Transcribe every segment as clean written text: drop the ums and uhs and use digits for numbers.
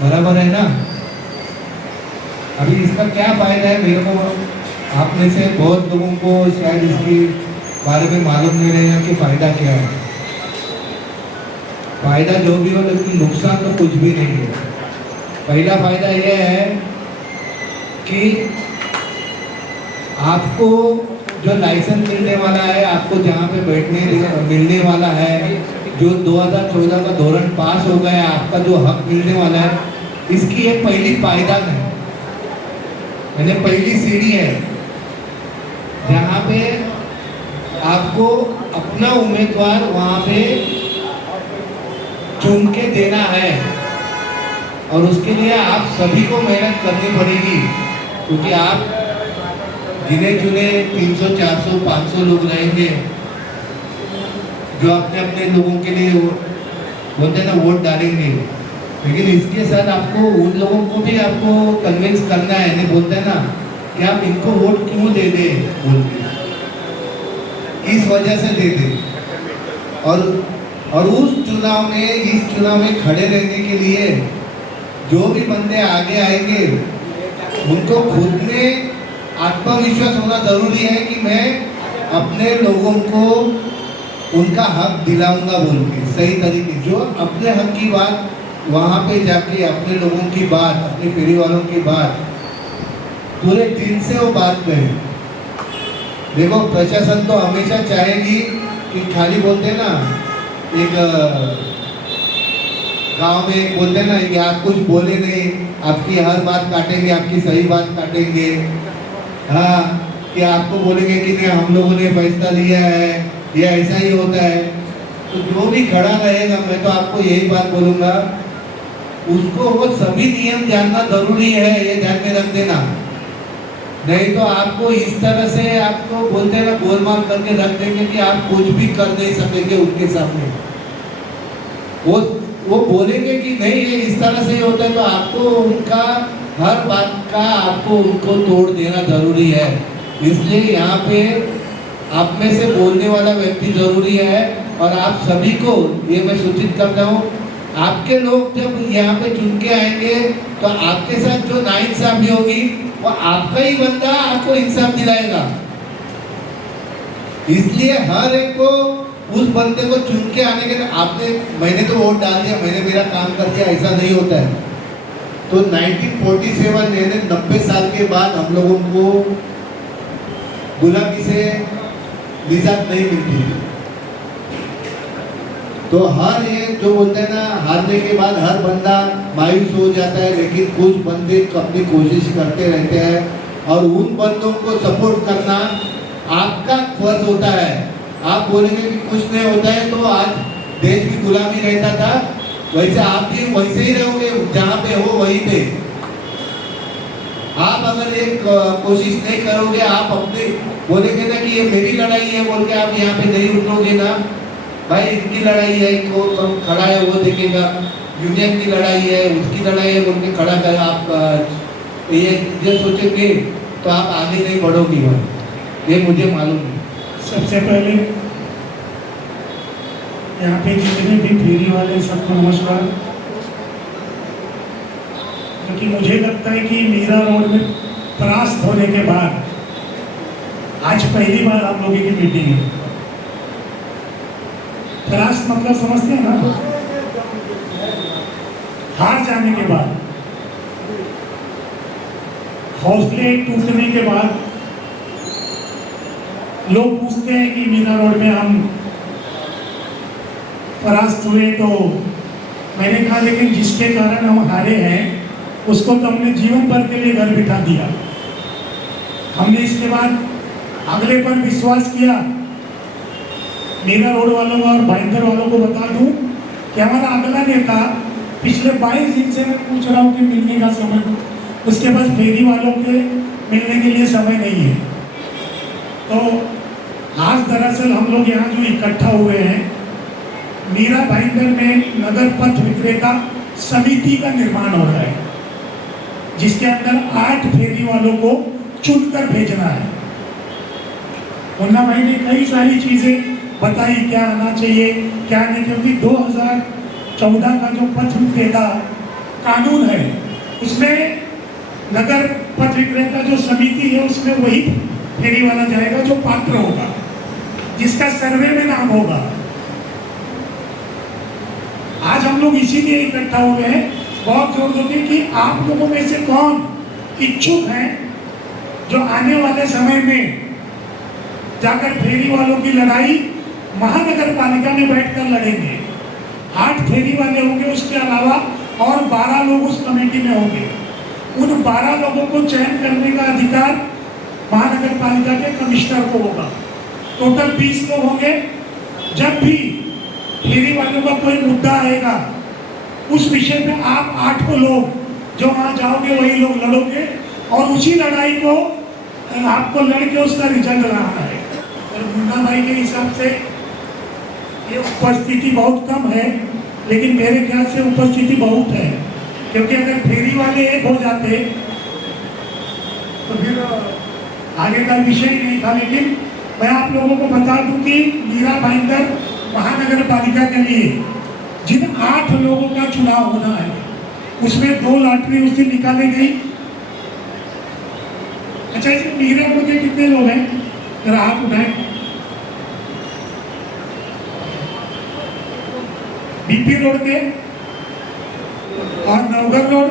बराबर है ना। अभी इसका क्या फायदा है मेरे को, आप में से बहुत लोगों को शायद इसके बारे में मालूम नहीं रहेगा कि फायदा क्या है। फायदा जो भी हो, लेकिन नुकसान तो कुछ भी नहीं है। पहला फायदा यह है कि आपको जो लाइसेंस मिलने वाला है, आपको जहाँ पे बैठने मिलने वाला है, जो 2014 का धोरण पास हो गया है, आपका जो हक मिलने वाला है, इसकी एक पहली पायदान है, यानी पहली सीढ़ी है, जहाँ पे आपको अपना उम्मीदवार वहाँ पे चुन के देना है। और उसके लिए आप सभी को मेहनत करनी पड़ेगी, क्योंकि आप गिने चुने 300, 400, 500 लोग रहेंगे जो अपने अपने लोगों के लिए बोलते हैं ना वोट डालेंगे। लेकिन इसके साथ आपको उन लोगों को भी आपको कन्विंस करना है, नहीं बोलते हैं ना कि आप इनको वोट क्यों दे दे, बोलते इस वजह से दे दे। और उस चुनाव में, इस चुनाव में खड़े रहने के लिए जो भी बंदे आगे आएंगे उनको खुद में आत्मविश्वास होना जरूरी है कि मैं अपने लोगों को उनका हक दिलाऊंगा बोल के सही तरीके, जो अपने हक की बात वहाँ पे जाके अपने लोगों की बात, अपने फेरी वालों की बात पूरे दिल से वो बात करें। देखो प्रशासन तो हमेशा चाहेगी कि खाली बोलते ना, एक गांव में एक बोलते ना कि आप कुछ बोले नहीं, आपकी हर बात काटेंगे, आपकी सही बात काटेंगे। हाँ, कि आपको बोलेंगे कि नहीं हम लोगों ने फैसला लिया है, ये ऐसा ही होता है। तो जो भी खड़ा रहेगा, मैं तो आपको यही बात बोलूँगा, उसको वो सभी नियम जानना जरूरी है, ये ध्यान में रख देना। नहीं तो आपको इस तरह से आपको बोलते हैं ना गोलमाल करके रख देंगे कि आप कुछ भी कर नहीं सकेंगे उनके सामने। वो बोलेंगे कि नहीं ये इस तरह से ही होता है, तो आपको उनका हर बात का आपको उनको तोड़ देना जरूरी है। इसलिए यहाँ पे आप में से बोलने वाला व्यक्ति जरूरी है। और आप सभी को ये मैं सूचित करता हूँ, आपके लोग जब यहाँ पे चुन के आएंगे तो आपके साथ जो नाइंसाफी होगी वो आपका ही बंदा आपको इंसाफ दिलाएगा। इसलिए हर एक को उस बंदे को चुन के आने के लिए आपने, मैंने तो वोट डाल दिया, मैंने मेरा काम कर दिया, ऐसा नहीं होता है। तो 1947 यानी 90 साल के बाद हम लोगों को गुलामी से निजात नहीं मिलती। तो हर एक जो बोलते हैं ना, हारने के बाद हर बंदा मायूस हो जाता है, लेकिन कुछ बंदे अपनी कोशिश करते रहते हैं। और उन बंदों को सपोर्ट करना आपका फर्ज होता है। आप बोलेंगे कि कुछ नहीं होता है, तो आज देश की गुलामी रहता था, वैसे आप भी वैसे ही रहोगे, जहाँ पे हो वहीं पे। आप अगर एक कोशिश नहीं करोगे, आप अपने बोलेंगे ना कि ये मेरी लड़ाई है बोल के आप यहाँ पे नहीं उतरोगे ना, भाई इनकी लड़ाई है, को खड़ा है वो देखेगा, यूनियन की लड़ाई है, उसकी लड़ाई है बोल के खड़ा कर आप ये सोचेंगे तो आप आगे नहीं बढ़ोगे भाई, ये मुझे मालूम है। सबसे पहले यहाँ पे जितने भी फेरी वाले सबको नमस्कार। क्योंकि मुझे लगता है कि मीरा रोड में परास्त होने के बाद आज पहली बार आप लोगों की मीटिंग है। परास्त मतलब समझते हैं ना, हार जाने के बाद, हौसले टूटने के बाद लोग पूछते हैं कि मीरा रोड में हम परास्त हुए। तो मैंने कहा लेकिन जिसके कारण हम हारे हैं उसको तो हमने जीवन भर के लिए घर बिठा दिया। हमने इसके बाद अगले पर विश्वास किया। मीरा रोड वालों और भाईंदर वालों को बता दूं कि हमारा अगला नेता पिछले 22 दिन से मैं पूछ रहा हूं कि मिलने का समय दो, उसके पास फेरी वालों के मिलने के लिए समय नहीं है। तो आज दरअसल हम लोग यहाँ जो इकट्ठा हुए हैं, मीरा भाईंदर में नगर पथ विक्रेता समिति का निर्माण हो रहा है, जिसके अंदर 8 फेरी वालों को चुनकर भेजना है। मुन्ना भाई ने कई सारी चीजें बताई, क्या आना चाहिए क्या नहीं, क्योंकि 2014 का जो पथ विक्रेता कानून है उसमें नगर पथ विक्रेता जो समिति है उसमें वही फेरी वाला जाएगा जो पात्र होगा, जिसका सर्वे में नाम होगा। आज हम लोग इसीलिए इकट्ठा हुए हैं, बहुत जोर देते कि आप लोगों में से कौन इच्छुक हैं जो आने वाले समय में जाकर फेरी वालों की लड़ाई महानगर पालिका में बैठकर लड़ेंगे। 8 फेरी वाले होंगे, उसके अलावा और 12 लोग उस कमेटी में होंगे। उन 12 लोगों को चयन करने का अधिकार महानगर पालिका के कमिश्नर को होगा। टोटल 20 लोग होंगे। जब भी फेरी वालों का कोई मुद्दा आएगा उस विषय पे आप 8 को लोग जो वहाँ जाओगे वही लोग लड़ोगे और उसी लड़ाई को आपको लड़के उसका रिजल्ट लाना है। और मुन्ना भाई के हिसाब से ये उपस्थिति बहुत कम है, लेकिन मेरे ख्याल से उपस्थिति बहुत है, क्योंकि अगर फेरी वाले एक हो जाते तो फिर आगे का विषय ही नहीं था। लेकिन मैं आप लोगों को बता दूं कि मीरा भाईंदर महानगर पालिका के लिए जिन 8 लोगों का चुनाव होना है उसमें 2 लॉटरी उस दिन निकाली गई। अच्छा, इसमें मीरा रोड के कितने लोग हैं, जरा हाथ उठाएं। बीपी रोड के और नवगढ़ रोड,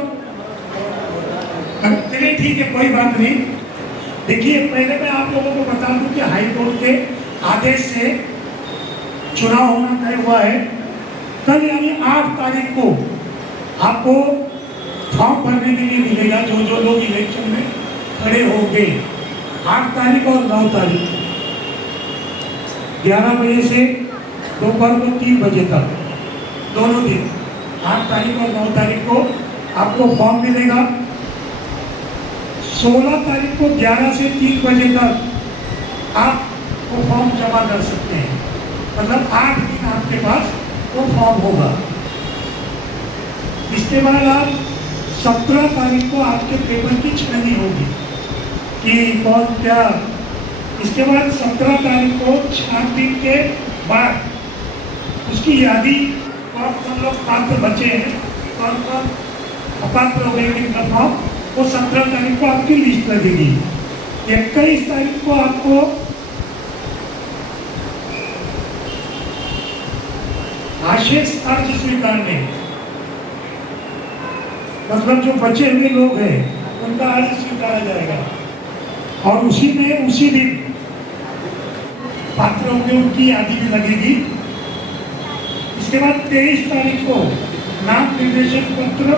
चलिए ठीक है, कोई बात नहीं। देखिए, पहले मैं आप लोगों को बता दूं कि हाई कोर्ट के आदेश से चुनाव होना तय हुआ है। कल यानी 8 तारीख को आपको फॉर्म भरने के लिए मिलेगा, जो जो लोग इलेक्शन में खड़े होंगे। 8 तारीख और 9 तारीख 11 बजे से दोपहर को 3 बजे तक, दोनों दिन 8 तारीख और 9 तारीख को आपको फॉर्म मिलेगा। 16 तारीख को 11 से 3 बजे तक आप वो फॉर्म जमा कर सकते हैं, मतलब 8 दिन आपके पास वो फॉर्म होगा। इसके बाद आप 17 तारीख को आपके पेपर की छाननी होगी कि कौन क्या। इसके बाद 17 तारीख को छानबीन के बाद उसकी यादी कौन लोग पात्र बचे हैं, कौन कौन अपात्र हो गए इनका फॉर्म, वो 17 तारीख को आपकी लिस्ट लगेगी। 21 तारीख को आपको आशेष अर्ज स्वीकारने, मतलब जो बचे हुए लोग हैं उनका अर्ज स्वीकारा जाएगा और उसी में उसी दिन पात्र होंगे, उनकी यादी भी लगेगी। इसके बाद 23 तारीख को नाम निर्देशन पत्र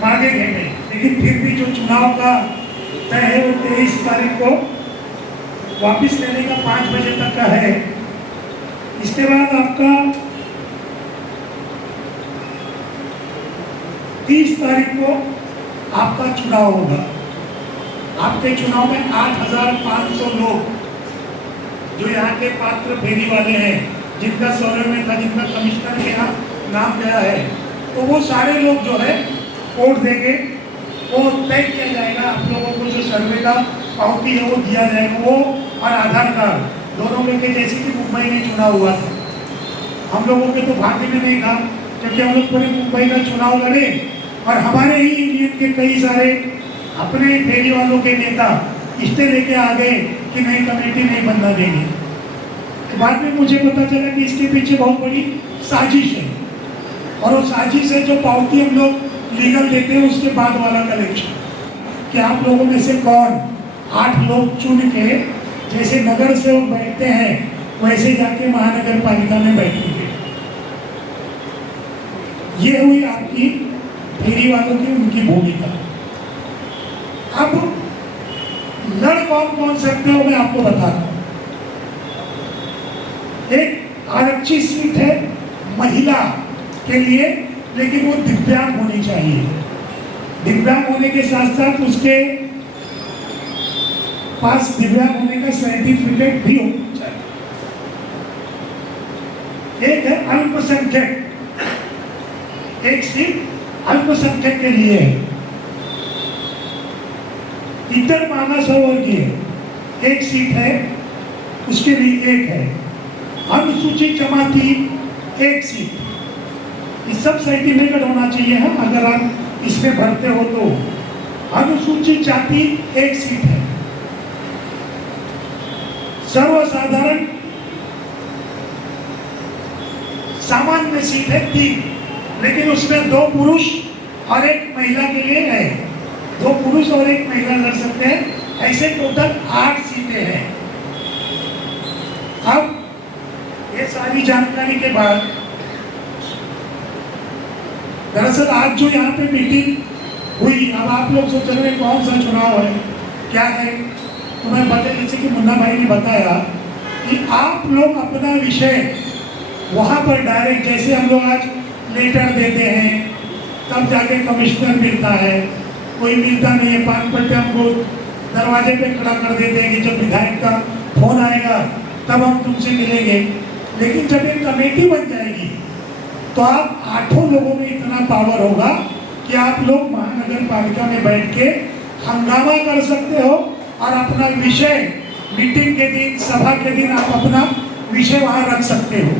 मांगे गए, लेकिन फिर भी जो चुनाव का तय है वो 23 तारीख को वापस लेने का 5 बजे तक का है। इसके बाद आपका 30 तारीख को आपका चुनाव होगा। आपके चुनाव में 8,500 लोग जो यहाँ के पात्र फेरी वाले हैं, जिनका सर्वे में था, जिनका कमिश्नर के यहाँ नाम गया है, तो वो सारे लोग जो है वोट देंगे। वो तय किया जाएगा, आप लोगों को जो सर्वे का पावती है वो दिया जाएगा, वो और आधार कार्ड दोनों लेके, जैसे कि मुंबई में चुनाव हुआ था। हम लोगों के तो भाग्य में नहीं था, क्योंकि हम लोग पूरे मुंबई का चुनाव लड़े और हमारे ही यूनियन के कई सारे अपने फेरी वालों के नेता इस्ते लेके आ गए कि नई कमेटी नहीं बनना देंगे। तो बाद में मुझे पता चला कि इसके पीछे बहुत बड़ी साजिश है, और वो साजिश है जो पावती हम लोग लीगल देते हैं उसके बाद वाला कलेक्शन, कि आप लोगों में से कौन 8 लोग चुन के जैसे नगर सेवक बैठते हैं वैसे जाके महानगर पालिका में बैठेंगे। ये हुई आपकी फेरी वालों की उनकी भूमिका। अब लड़ कौन सकते हो मैं आपको बता रहा हूं। एक आरक्षित सीट है महिला के लिए, लेकिन वो दिव्यांग होनी चाहिए। दिव्यांग होने के साथ साथ उसके पास दिव्यांग होने का सर्टिफिकेट भी होना चाहिए। एक है अल्पसंख्यक, एक सीट अल्पसंख्यक के लिए है। इतर मानस वर्गीय एक सीट है, उसके लिए एक है। अनुसूचित जमाती एक सीट। ये सब सर्टिफिकेट होना चाहिए है। अगर आप इसमें भरते हो तो अनुसूचित जाति 1 सीट है, सर्वसाधारण सामान्य सीट है 3, लेकिन उसमें 2 पुरुष और 1 महिला के लिए है, 2 पुरुष और 1 महिला लड़ सकते हैं, ऐसे टोटल 8 सीटें हैं। अब ये सारी जानकारी के बाद दरअसल आज जो यहाँ पे मीटिंग हुई, अब आप लोग सोच रहे हैं कौन सा चुनाव है, क्या है, तो मैं बता, जैसे कि मुन्ना भाई ने बताया कि आप लोग अपना विषय वहाँ पर डायरेक्ट, जैसे हम लोग आज लेटर देते हैं तब जाके कमिश्नर मिलता है, कोई मिलता नहीं है, 5 पट्टे हमको दरवाजे पे खड़ा कर देते हैं कि जब विधायक का फोन आएगा तब हम तुमसे मिलेंगे। लेकिन जब एक कमेटी बन जाएगी तो आप 8 लोगों में इतना पावर होगा कि आप लोग महानगर पालिका में बैठ के हंगामा कर सकते हो और अपना विषय मीटिंग के दिन, सभा के दिन आप अपना विषय वहां रख सकते हो।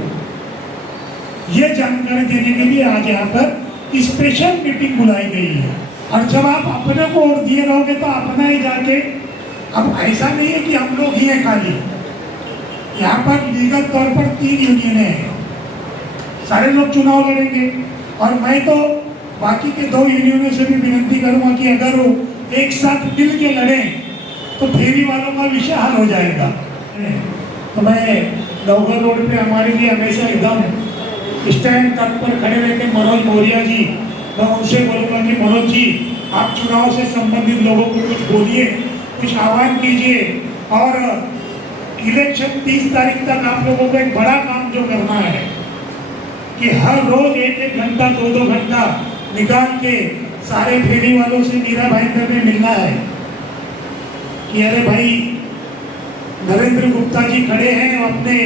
ये जानकारी देने के लिए आज यहाँ पर स्पेशल मीटिंग बुलाई गई है। और जब आप अपने को वोट दिए रहोगे तो अपना ही जाके, अब ऐसा नहीं है कि हम लोग ही हैं खाली, यहाँ पर लीगल तौर पर 3 यूनियनें हैं, सारे लोग चुनाव लड़ेंगे। और मैं तो बाकी के 2 यूनियनों से भी विनती करूंगा कि अगर वो एक साथ मिल के लड़ें तो फेरी वालों का विषय हल हो जाएगा। तो मैं नवगढ़ रोड पे हमारे लिए हमेशा एकदम स्टैंड तक पर खड़े रहते मनोज मौर्य जी, मैं उनसे बोलूँगा कि मनोज जी आप चुनाव से संबंधित लोगों को कुछ बोलिए, कुछ आह्वान कीजिए। और इलेक्शन 30 तारीख तक आप लोगों को एक बड़ा काम जो करना है कि हर रोज 1-1 घंटा 2-2 घंटा निकाल के सारे फेरी वालों से मीरा भाईंदर में मिलना है कि अरे भाई नरेंद्र गुप्ता जी खड़े हैं, अपने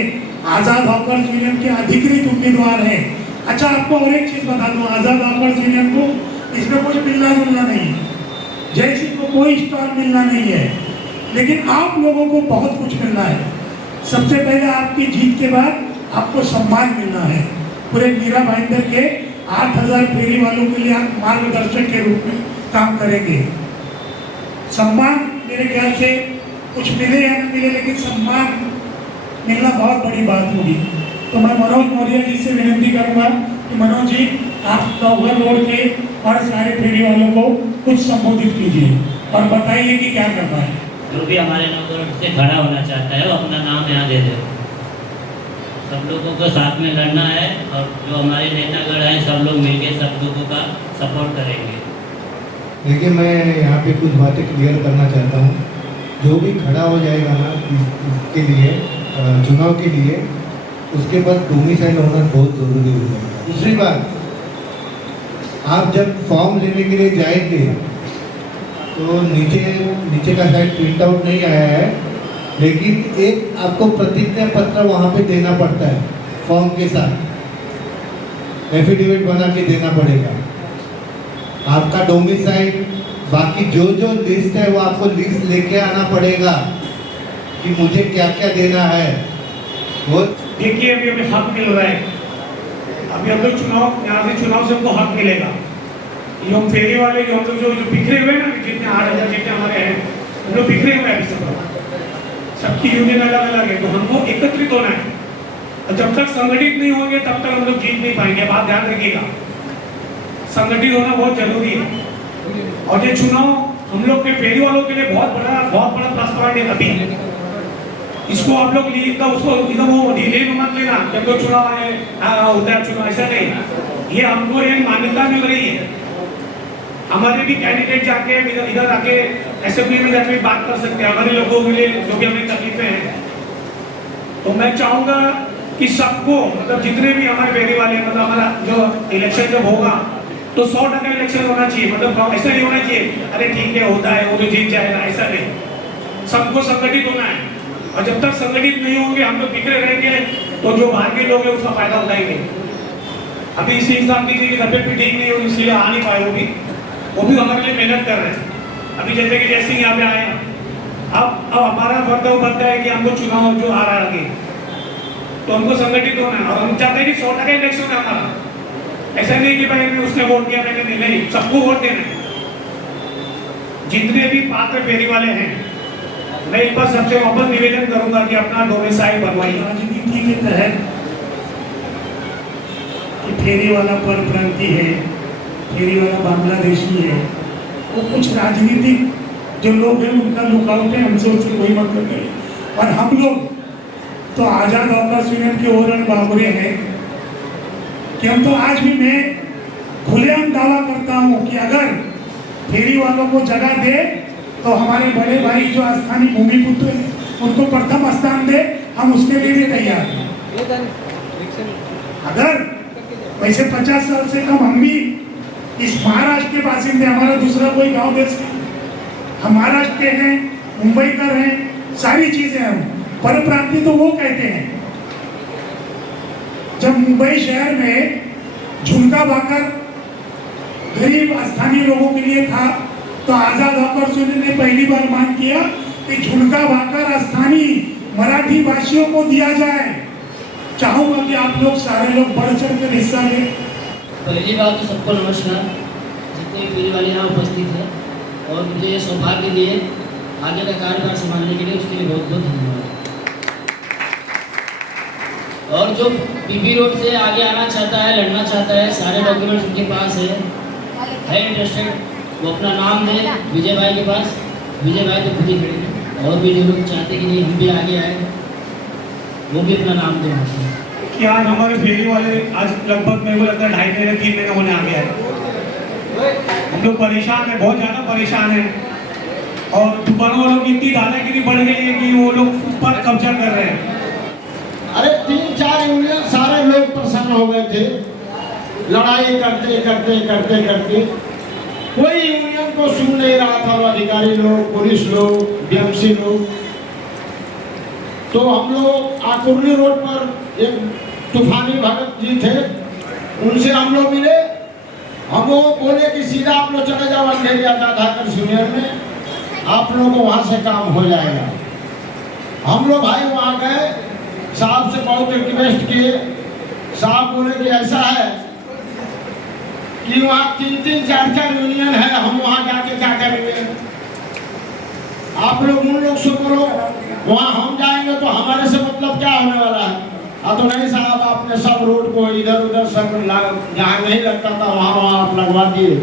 आजाद हॉकर्स यूनियन के अधिकृत उम्मीदवार हैं। अच्छा, आपको और एक चीज बता दूं, आजाद हॉकर्स यूनियन को इसमें कुछ मिलना जुलना नहीं है, जैसी को कोई स्टॉल मिलना नहीं है, लेकिन आप लोगों को बहुत कुछ मिलना है। सबसे पहले आपकी जीत के बाद आपको सम्मान मिलना है। पूरे मीरा भाईंदर के 8000 फेरी वालों के लिए आप मार्गदर्शक के रूप में काम करेंगे। सम्मान मेरे ख्याल से कुछ मिले या न मिले, लेकिन सम्मान मिलना बहुत बड़ी बात होगी। तो मैं मनोज मौर्य जी से विनती करूंगा कि मनोज जी आप नवगढ़ रोड के और सारे फेरी वालों को कुछ संबोधित कीजिए और बताइए कि क्या करना है। जो भी हमारे नवगढ़ से खड़ा होना चाहता है वो अपना नाम यहाँ दे दे। सब लोगों को साथ में लड़ना है और जो हमारे नेतागढ़ हैं सब लोग मिलके सब लोगों का सपोर्ट करेंगे। देखिए, मैं यहाँ पे कुछ बातें क्लियर करना चाहता हूँ। जो भी खड़ा हो जाएगा ना इसके लिए, चुनाव के लिए, उसके पास डोमिसाइल होना बहुत ज़रूरी होता है। दूसरी बात, आप जब फॉर्म लेने के लिए जाएंगे तो नीचे का साइड प्रिंट आउट नहीं आया है, लेकिन एक आपको प्रतिज्ञा पत्र वहाँ पे देना पड़ता है, फॉर्म के साथ एफिडेविट बना के देना पड़ेगा। आपका डोमिसाइल, बाकी जो लिस्ट है वो आपको लिस्ट लेके आना पड़ेगा कि मुझे क्या क्या देना है। वो देखिए अभी हमें हक मिल रहा है, अभी हम लोग चुनाव, यहाँ से चुनाव से हमको हक मिलेगा। ये हम फेरी वाले जो हम लोग जो बिखरे हुए ना, जितने 8000 जितने हमारे हैं, हम लोग बिखरे हुए हैं अभी सबकी यूनियन अलग अलग है, तो हमको एकत्रित होना है। और जब तक संगठित नहीं होंगे तब तक हम लोग जीत नहीं पाएंगे। बात ध्यान रखिएगा, संगठित होना बहुत जरूरी है। और ये चुनाव हम लोग के फेरी वालों के लिए बहुत बड़ा प्लस पॉइंट है। अभी इसको आप लोग उसको एकदम वो ढीले में मत लेना, जब तो चुनाव है होता है चुनाव, ऐसा नहीं। ये हमको एक मान्यता मिल रही है। हमारे भी कैंडिडेट जाके इधर आके असेंबली में जाके बात कर सकते हैं हमारे लोगों के लिए जो भी हमें तकलीफें हैं। तो मैं चाहूंगा कि सबको, मतलब जितने भी हमारे फेरी वाले, मतलब हमारा जो इलेक्शन जब होगा तो 100% इलेक्शन होना चाहिए। मतलब ऐसा नहीं होना चाहिए अरे ठीक है होता है वो तो जीत जाएगा, ऐसा नहीं। सबको संगठित होना है और जब तक संगठित नहीं होंगे, हम लोग बिखरे रहेंगे, तो जो बाहर के लोग हैं उसका फायदा उठाएंगे। अभी इसी हिसाब की तबियत भी ठीक नहीं होगी, इसलिए आ नहीं पाए। वो भी हमारे लिए मेहनत कर रहे हैं। अभी जैसे यहाँ पे आए, अब हमारा फर्ज बनता है कि हमको चुनाव जो आ रहा है आगे, तो हमको संगठित होना है और हम चाहते हैं कि 100% इलेक्शन है हमारा। ऐसा नहीं कि भाई उसने वोट दिया मैंने नहीं, सबको वोट देना है। जितने भी पात्र फेरी वाले हैं, मैं एक बार सबसे वापस निवेदन करूंगा कि अपना डोमिसाइल बनवाइए। राजनीति के तहत कि फेरी वाला परप्रांति है, फेरी वाला बांग्लादेशी है, वो कुछ राजनीतिक जो लोग हैं उनका लुकआउट है, हमसे उससे कोई मतलब नहीं। और हम लोग तो आज़ाद अवकाश यूनियन के ओरण बाबरे हैं कि हम तो आज भी मैं खुलेआम दावा करता हूँ कि अगर फेरी वालों को जगह दे तो हमारे बड़े भाई जो स्थानीय भूमिपुत्र हैं उनको प्रथम स्थान दे, हम उसके लिए भी तैयार हैं। अगर वैसे 50 साल से कम हम भी इस महाराष्ट्र के बासिंदे, हमारा दूसरा कोई गांव देश नहीं, हम महाराष्ट्र के हैं, मुंबई कर हैं, सारी चीजें हम परप्रांति तो वो कहते हैं। जब मुंबई शहर में झुमका भाकर गरीब स्थानीय लोगों के लिए था तो आजाद हॉकर्स यूनियन ने पहली बार मांग किया कि झुमका भाकर स्थानीय मराठी भाषियों को दिया जाए। चाहूंगा कि आप लोग सारे लोग बढ़ चढ़ कर हिस्सा लें। पहली बात तो सबको नमस्कार, जितने फेरी वाले यहाँ उपस्थित हैं, और मुझे ये सौभाग्य दिए आगे का कार्यभार संभालने के लिए, उसके लिए बहुत बहुत धन्यवाद। और जो पीपी रोड से आगे आना चाहता है, लड़ना चाहता है, सारे डॉक्यूमेंट्स उनके पास है इंटरेस्टेड, वो अपना नाम दे विजय भाई के पास। विजय भाई तो खुद ही खड़े हैं, और भी जो लोग चाहते कि नहीं हम भी आगे आए, वो भी अपना नाम दे। कि आज हमारे फेरी वाले आज लगभग मेरे को लगता है 2.5 महीने 3 महीने होने आ गया है। हम लोग परेशान हैं, बहुत ज़्यादा परेशान हैं, और दुकानों वालों की इतनी दादागिरी बढ़ गई है कि वो लोग पर कब्जा कर रहे हैं। अरे 3-4 यूनियन सारे लोग परेशान हो गए थे, लड़ाई करते करते करते करते कोई यूनियन को सुन नहीं रहा था। वो अधिकारी लोग, पुलिस लोग, बीएमसी लोग। तो हम लोग आकुर्ली रोड पर एक तूफानी भगत जी थे, उनसे हम लोग मिले। हम वो बोले कि सीधा आप लोग चले जाओ अंधेरी आजाद हॉकर्स यूनियन में, आप लोगों को वहाँ से काम हो जाएगा। हम लोग भाई वहाँ गए, साहब से बहुत रिक्वेस्ट किए। साहब बोले कि ऐसा है कि वहाँ 3-3, 4-4 यूनियन है, हम वहाँ जाके क्या करेंगे? आप लोग उन लोग से बोलो, वहाँ हम जाएंगे तो हमारे से मतलब क्या होने वाला है? तो नहीं साहब, आपने सब रोड को इधर उधर सब जहाँ नहीं लगता था वहाँ आप लगवा दिए।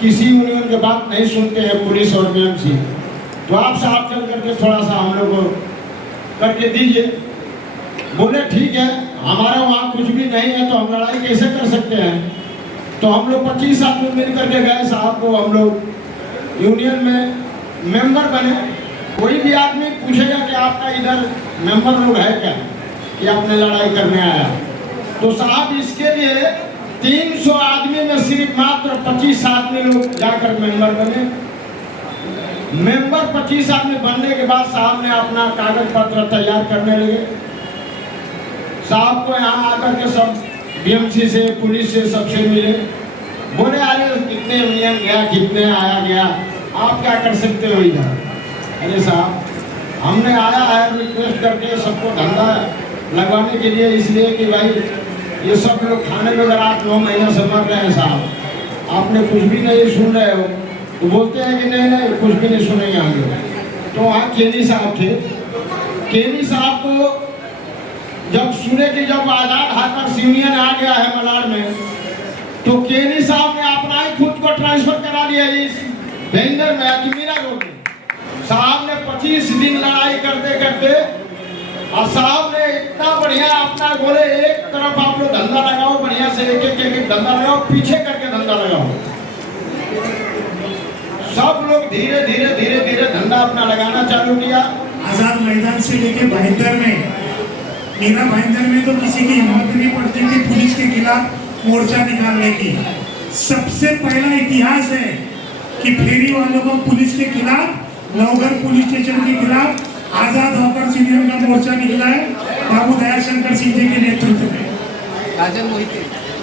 किसी यूनियन की बात नहीं सुनते हैं पुलिस और बीएमसी। तो आप साहब चल करके थोड़ा सा हम लोग को करके दीजिए। बोले ठीक है, हमारा वहाँ कुछ भी नहीं है तो हम लड़ाई कैसे कर सकते हैं? तो हम लोग 25 आदमी मिल करके गए, साहब को हम लोग यूनियन में मेंबर बने। कोई भी आदमी पूछेगा कि आपका इधर मेंबर लोग है क्या, कि आपने लड़ाई करने आया? तो साहब इसके लिए 300 आदमी में सिर्फ मात्र 25 आदमी लोग जाकर मेंबर बने। मेंबर 25 आदमी बनने के बाद साहब ने अपना कागज पत्र तैयार करने लगे। साहब को यहाँ आकर के सब बीएमसी से, पुलिस से, सबसे मिले। बोले अरे कितने यूनियन गया, कितने आया गया, आप क्या कर सकते हो इधर? अरे साहब, हमने आया है रिक्वेस्ट करके सबको धंधा लगवाने के लिए, इसलिए कि भाई ये सब लोग खाने में 8-9 महीने से मर रहे हैं साहब, आपने कुछ भी नहीं सुन रहे हो। तो बोलते हैं कि नहीं नहीं कुछ भी नहीं सुनेंगे हम लोग। तो वहाँ केनी साहब थे। केनी साहब को जब सुने कि जब आजाद हॉकर्स यूनियन आ गया है मलाड में, तो केनी साहब ने अपना ही खुद को ट्रांसफर करा लिया इस भेंदर में, अजमीरा रोड में। साहब ने 25 दिन लड़ाई करते करते, और साहब ने इतना बढ़िया अपना बोले एक तरफ आप लोग धंधा लगाओ, बढ़िया से एक एक धंधा लगाओ, पीछे करके धंधा लगाओ। सब लोग धीरे धीरे धीरे धीरे धंधा अपना लगाना चालू किया। आजाद मैदान से लेके भाईंदर में, मेरा भाईंदर में तो किसी की हिम्मत नहीं पड़ती कि पुलिस के खिलाफ मोर्चा निकालने की। सबसे पहला इतिहास है कि फेरी वालों को पुलिस के खिलाफ, नवगढ़ पुलिस स्टेशन के खिलाफ आजाद हॉकर्स यूनियन का मोर्चा निकला है बाबू दयाशंकर सिंह जी के नेतृत्व में।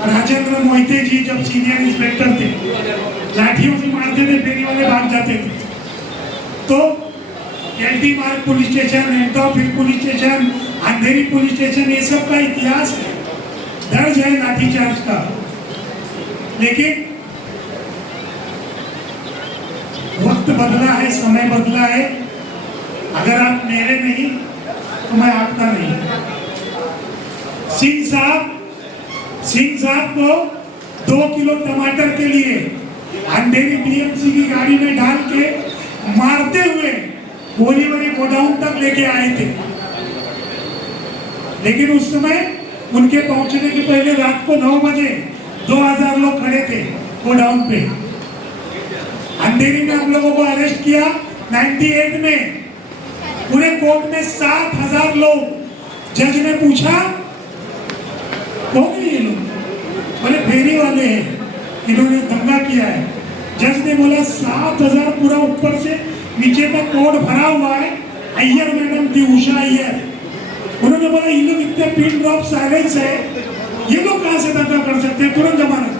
राजेंद्र मोहिते जी जब सीनियर इंस्पेक्टर थे, लाठियों से मारते थे, फेरी वाले भाग जाते थे। तो एलटी मार्ग पुलिस स्टेशन, एंटॉफिल पुलिस स्टेशन, अंधेरी पुलिस स्टेशन, ये सब का इतिहास है, दर्ज है लाठीचार्ज का। लेकिन वक्त बदला है, समय बदला है। अगर आप मेरे नहीं तो मैं आपका नहीं। सिंह साहब को 2 किलो टमाटर के लिए अंधेरी बीएमसी की गाड़ी में डाल के मारते हुए बोरीवली गोडाउन तक लेके आए थे। लेकिन उस समय उनके पहुंचने के पहले रात को 9 बजे 2000 लोग खड़े थे गोडाउन पे। अंधेरी में हम लोगों को अरेस्ट किया 98 में। पूरे कोर्ट में 7000 लोग। जज ने पूछा कौन है ये लोग? बोले फेरी वाले हैं, इन्होंने दंगा किया है। जज ने बोला 7000 पूरा ऊपर से नीचे तक कोर्ट भरा हुआ है। अय्यर मैडम थी, उषा अय्यर। उन्होंने बोला ये लोग इतने पिन ड्रॉप साइलेंस है, ये लोग कहां से दंगा कर सकते हैं, तुरंत जमानत।